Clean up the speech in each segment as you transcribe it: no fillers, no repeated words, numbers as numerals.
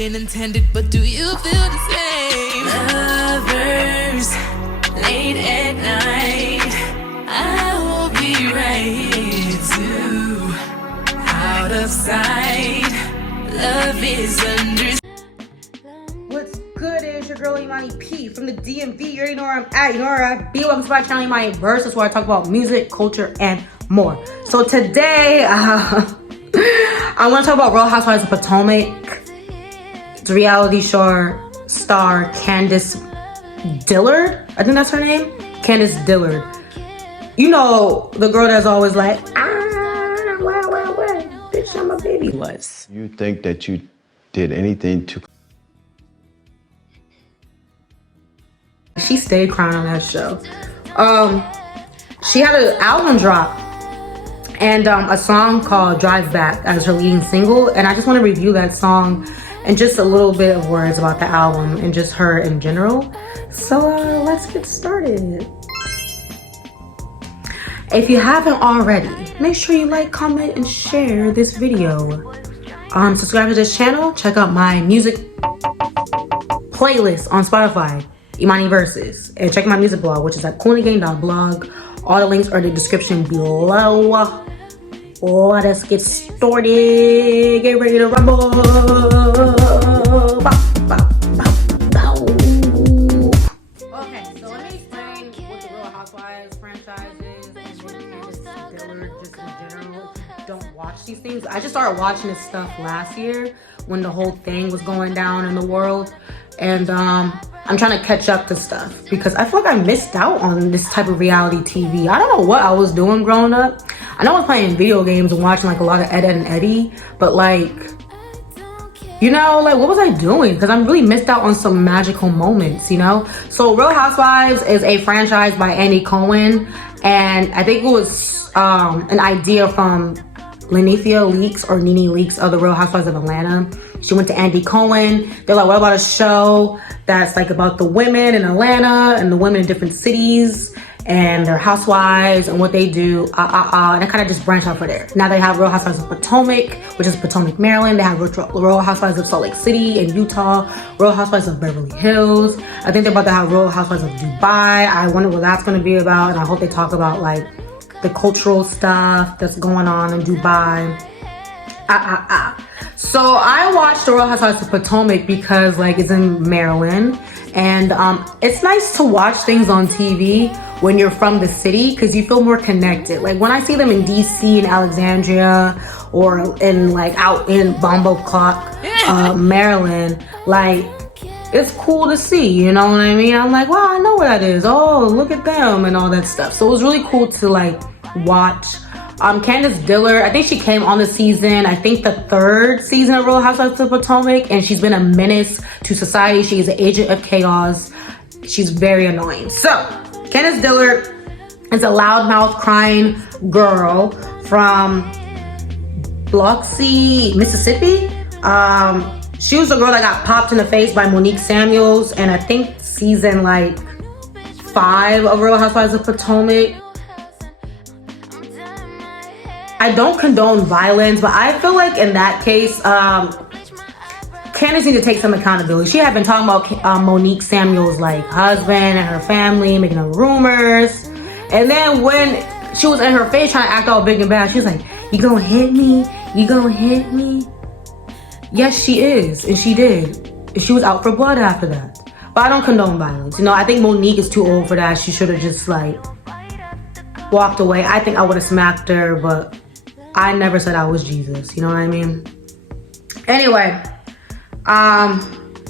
Intended, but do you feel the same? Lovers, late at night, I will be right here too. Out of sight, love is under. What's good? It's your girl Imani P from the DMV. You already know where I'm at. You know where I be. Welcome to my channel, imaniversus, where I talk about music, culture, and more. So today, I want to talk about Real Housewives of Potomac. Reality show star Candiace Dillard, I think that's her name, Candiace Dillard. You know, the girl that's always like, bitch, I'm a baby. Was you think that you did anything to? She stayed crying on that show. She had an album drop and a song called Drive Back as her leading single, and I just want to review that song and just a little bit of words about the album and just her in general. So let's get started. If you haven't already, make sure you like, comment, and share this video. Subscribe to this channel. Check out my music playlist on Spotify, imaniversus, and check my music blog, which is at coolinggang.blog. All the links are in the description below. Let us get started. Get ready to rumble. Okay, so let me explain what the Real Housewives franchise is and Candiace Dillard just in general. Don't watch these things. I just started watching this stuff last year when the whole thing was going down in the world, and I'm trying to catch up to stuff because I feel like I missed out on this type of reality TV. I don't know what I was doing growing up. I know I was playing video games and watching like a lot of Ed, and Eddie, but like, you know, like what was I doing? Because I really missed out on some magical moments, you know? So Real Housewives is a franchise by Andy Cohen, and I think it was an idea from Lenithia Leaks or Nene Leaks of the Real Housewives of Atlanta. She went to Andy Cohen. They're like, what about a show that's like about the women in Atlanta and the women in different cities and their housewives and what they do, and I kind of just branched out from there. Now they have Real Housewives of Potomac, which is Potomac, Maryland. They have Real Housewives of Salt Lake City and Utah, Real Housewives of Beverly Hills. I think they're about to have Real Housewives of Dubai. I wonder what that's going to be about, and I hope they talk about like the cultural stuff that's going on in Dubai. So I watched the Real Housewives of Potomac because like it's in Maryland, and it's nice to watch things on TV when you're from the city because you feel more connected. Like when I see them in DC and Alexandria or in like out in Bombo Clock, Maryland, like it's cool to see, you know what I mean? I'm like, wow, I know where that is. Oh, look at them and all that stuff. So it was really cool to like watch. Candiace Dillard, I think she came on the season, I think the 3rd season of Real Housewives of Potomac, and she's been a menace to society. She is an agent of chaos. She's very annoying. So Candiace Dillard is a loudmouth crying girl from Biloxi, Mississippi. She was a girl that got popped in the face by Monique Samuels, and I think season like 5 of Real Housewives of Potomac. I don't condone violence, but I feel like in that case, Candiace needs to take some accountability. She had been talking about Monique Samuels' like husband and her family, making up rumors. And then when she was in her face trying to act all big and bad, she was like, you gonna hit me? You gonna hit me? Yes, she is, and she did. And she was out for blood after that. But I don't condone violence. You know, I think Monique is too old for that. She should have just like walked away. I think I would have smacked her, but I never said I was Jesus, you know what I mean? Anyway,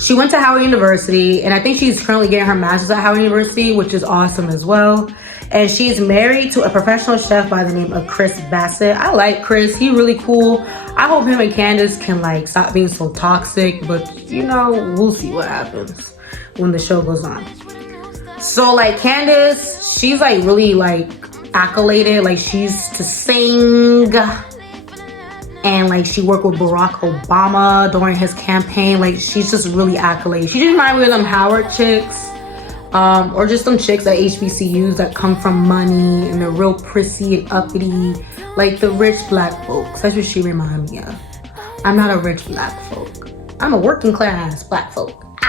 she went to Howard University, and I think she's currently getting her master's at Howard University, which is awesome as well. And she's married to a professional chef by the name of Chris Bassett. I like Chris, he's really cool. I hope him and Candiace can like stop being so toxic, but you know, we'll see what happens when the show goes on. So like Candiace, she's like really like accoladed, like she used to sing, and like she worked with Barack Obama during his campaign. Like she's just really accoladed. She just reminds me of them Howard chicks, or just some chicks at HBCUs that come from money and they're real prissy and uppity, like the rich black folks. That's what she reminds me of. I'm not a rich black folk. I'm a working class black folk. So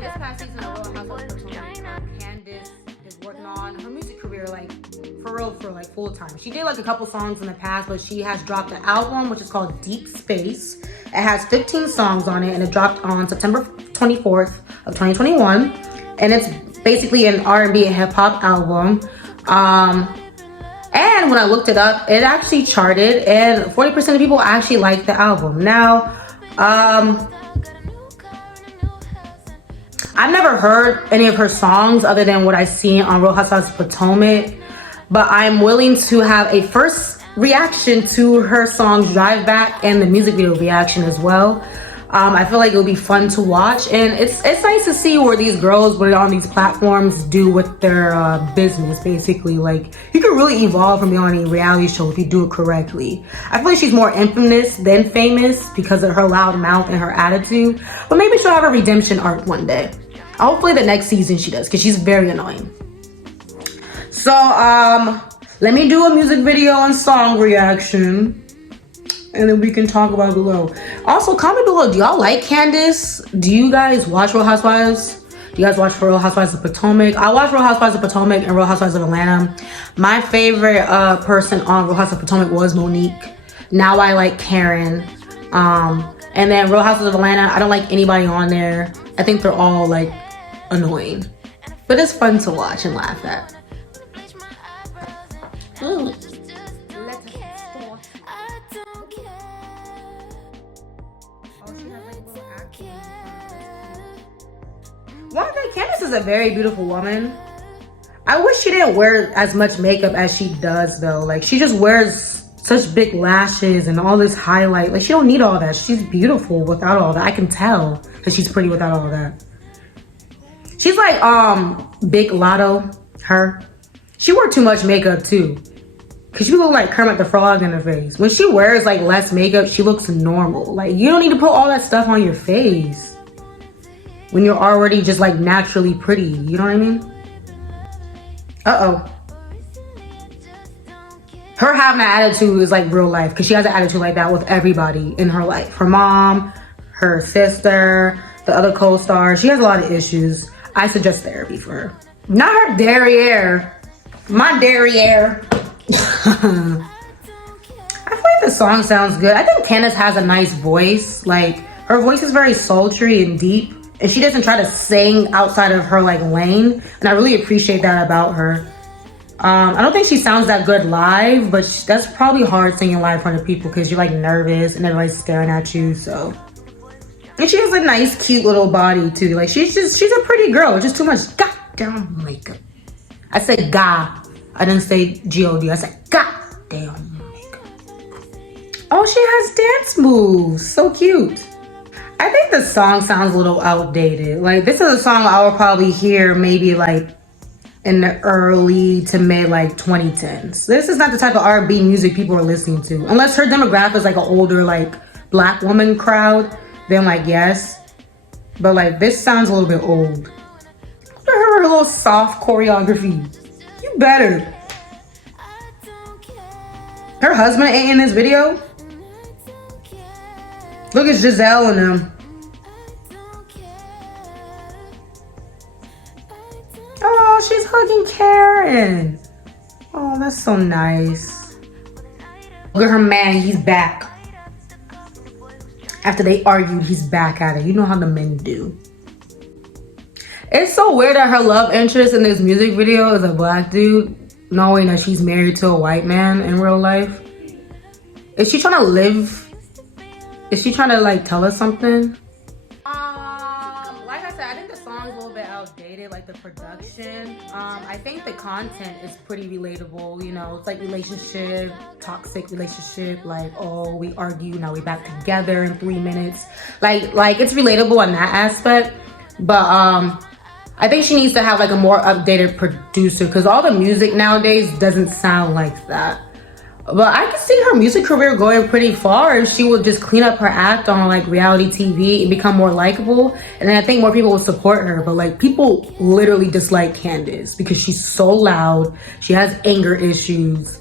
this past season of Real Housewives of Potomac, Candiace is working on her music career, like for real, for like full time. She did like a couple songs in the past, but she has dropped an album which is called Deep Space. It has 15 songs on it, and it dropped on September 24th of 2021. And it's basically an R&B and hip hop album. And when I looked it up, it actually charted, and 40% of people actually liked the album. Now, I've never heard any of her songs other than what I see on Real Housewives of Potomac, but I'm willing to have a first reaction to her song Drive Back and the music video reaction as well. I feel like it'll be fun to watch, and it's nice to see where these girls put it on these platforms do with their business, basically. Like, you can really evolve from being on a reality show if you do it correctly. I feel like she's more infamous than famous because of her loud mouth and her attitude, but maybe she'll have a redemption arc one day. Hopefully the next season she does, because she's very annoying. So, let me do a music video and song reaction, and then we can talk about it below. Also, comment below, do y'all like Candiace? Do you guys watch Real Housewives? Do you guys watch Real Housewives of Potomac? I watch Real Housewives of Potomac and Real Housewives of Atlanta. My favorite person on Real Housewives of Potomac was Monique. Now I like Karen. And then Real Housewives of Atlanta, I don't like anybody on there. I think they're all like annoying. But it's fun to watch and laugh at. Ooh. One thing, Candiace is a very beautiful woman. I wish she didn't wear as much makeup as she does though. Like, she just wears such big lashes and all this highlight. Like, she don't need all that. She's beautiful without all that. I can tell that she's pretty without all that. She's like Big Lotto, her. She wore too much makeup too. Cause you look like Kermit the Frog in her face. When she wears like less makeup, she looks normal. Like, you don't need to put all that stuff on your face when you're already just like naturally pretty, you know what I mean? Uh-oh. Her having that attitude is like real life, because she has an attitude like that with everybody in her life. Her mom, her sister, the other co-stars. She has a lot of issues. I suggest therapy for her. Not her derriere. My derriere. I feel like the song sounds good. I think Candiace has a nice voice. Like, her voice is very sultry and deep, and she doesn't try to sing outside of her like lane, and I really appreciate that about her. I don't think she sounds that good live, but that's probably hard singing live in front of people because you're like nervous and everybody's staring at you. So, and she has a nice cute little body too. Like, she's a pretty girl, just too much goddamn makeup. I said "ga," I didn't say "god," I said goddamn makeup. Oh, she has dance moves, so cute. I think the song sounds a little outdated. Like, this is a song I would probably hear maybe like in the early to mid like 2010s. This is not the type of R&B music people are listening to. Unless her demographic is like an older like black woman crowd, then like yes. But like, this sounds a little bit old. Look at her little soft choreography. You better. Her husband ain't in this video. Look at Giselle and them. Oh, she's hugging Karen. Oh, that's so nice. Look at her man, he's back. After they argued, he's back at it. You know how the men do. It's so weird that her love interest in this music video is a black dude, knowing that she's married to a white man in real life. Is she trying to live? Is she trying to like tell us something? Like I said, I think the song's a little bit outdated, like the production. I think the content is pretty relatable, you know, it's like relationship, toxic relationship, like, oh, we argue, now we back together in 3 minutes. Like it's relatable in that aspect. But I think she needs to have like a more updated producer, because all the music nowadays doesn't sound like that. But I can see her music career going pretty far if she would just clean up her act on like reality TV and become more likable. And then I think more people will support her. But like, people literally dislike Candiace because she's so loud. She has anger issues.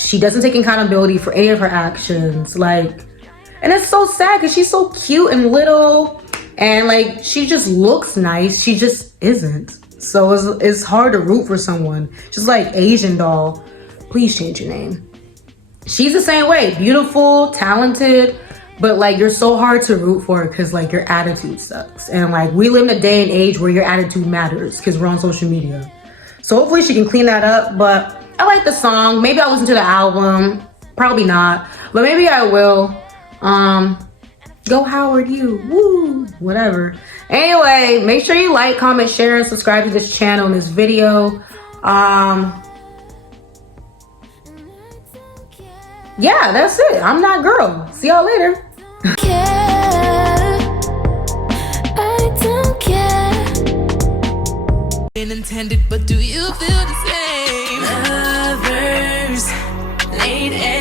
She doesn't take accountability for any of her actions. Like, and it's so sad because she's so cute and little, and like she just looks nice. She just isn't. So it's hard to root for someone. Just like Asian Doll. Please change your name. She's the same way. Beautiful, talented, but like you're so hard to root for because like your attitude sucks. And like we live in a day and age where your attitude matters because we're on social media. So hopefully she can clean that up. But I like the song. Maybe I'll listen to the album. Probably not. But maybe I will. Go Howard you. Woo. Whatever. Anyway, make sure you like, comment, share, and subscribe to this channel and this video. Yeah, that's it. I'm that girl. See y'all later. I don't care. Intended, but do you feel the same? Lovers, late at